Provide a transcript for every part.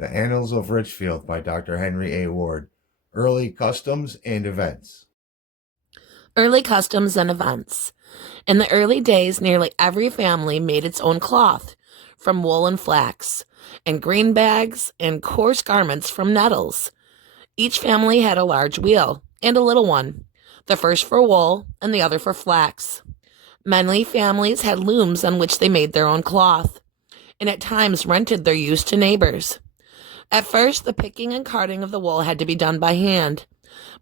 The Annals of Richfield by Dr. Henry A. Ward. Early Customs and Events. Early customs and events. In the early days, nearly every family made its own cloth from wool and flax, and green bags and coarse garments from nettles. Each family had a large wheel and a little one, the first for wool and the other for flax. Many families had looms on which they made their own cloth, and at times rented their use to neighbors. At first, the picking and carding of the wool had to be done by hand,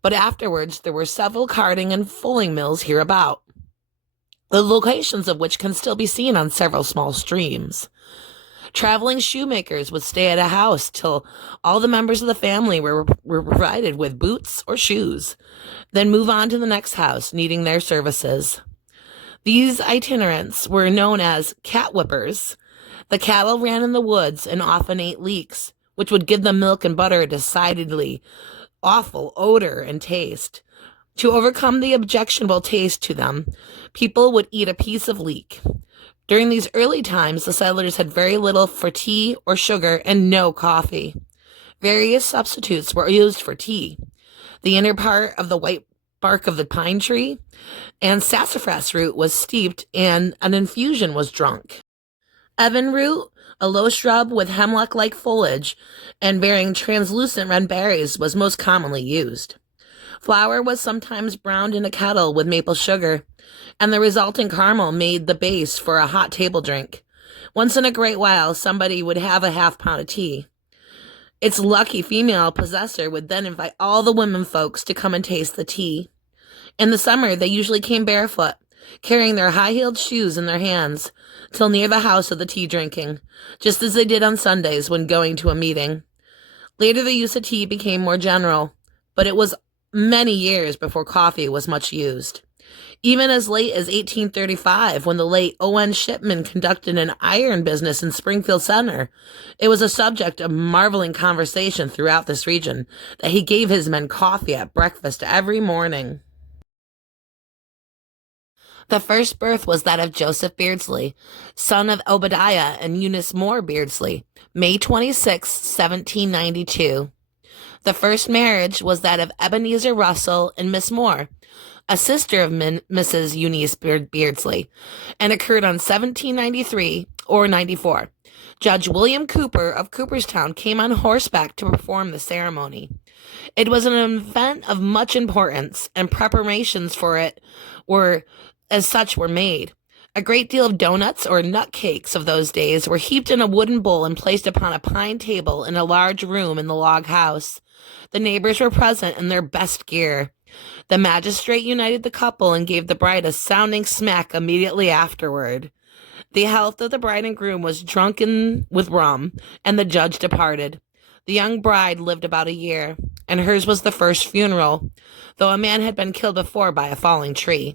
but afterwards there were several carding and fulling mills hereabout, the locations of which can still be seen on several small streams. Traveling shoemakers would stay at a house till all the members of the family were provided with boots or shoes, then move on to the next house, needing their services. These itinerants were known as cat whippers. The cattle ran in the woods and often ate leeks, which would give the milk and butter a decidedly awful odor and taste. To overcome the objectionable taste to them, people would eat a piece of leek. During these early times, the settlers had very little for tea or sugar and no coffee. Various substitutes were used for tea. The inner part of the white bark of the pine tree and sassafras root was steeped and an infusion was drunk. Evan root, a low shrub with hemlock-like foliage and bearing translucent red berries, was most commonly used. Flour was sometimes browned in a kettle with maple sugar, and the resulting caramel made the base for a hot table drink. Once in a great while, somebody would have a half-pound of tea. Its lucky female possessor would then invite all the women folks to come and taste the tea. In the summer, they usually came barefoot, carrying their high-heeled shoes in their hands, till near the house of the tea drinking, just as they did on Sundays when going to a meeting. Later the use of tea became more general, but it was many years before coffee was much used. Even as late as 1835, when the late O.N. Shipman conducted an iron business in Springfield Center, it was a subject of marveling conversation throughout this region that he gave his men coffee at breakfast every morning. The first birth was that of Joseph Beardsley, son of Obadiah and Eunice Moore Beardsley, May 26, 1792. The first marriage was that of Ebenezer Russell and Miss Moore, a sister of Mrs. Eunice Beardsley, and occurred on 1793 or 94. Judge William Cooper of Cooperstown came on horseback to perform the ceremony. It was an event of much importance, and preparations for it were made. A great deal of donuts or nut cakes of those days were heaped in a wooden bowl and placed upon a pine table in a large room in the log house. The neighbors were present in their best gear. The magistrate united the couple and gave the bride a sounding smack immediately afterward. The health of the bride and groom was drunken with rum, and the judge departed. The young bride lived about a year, and hers was the first funeral, though a man had been killed before by a falling tree.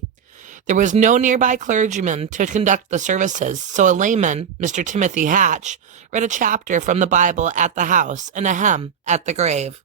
There was no nearby clergyman to conduct the services, so a layman, Mr. Timothy Hatch, read a chapter from the Bible at the house and a hymn at the grave.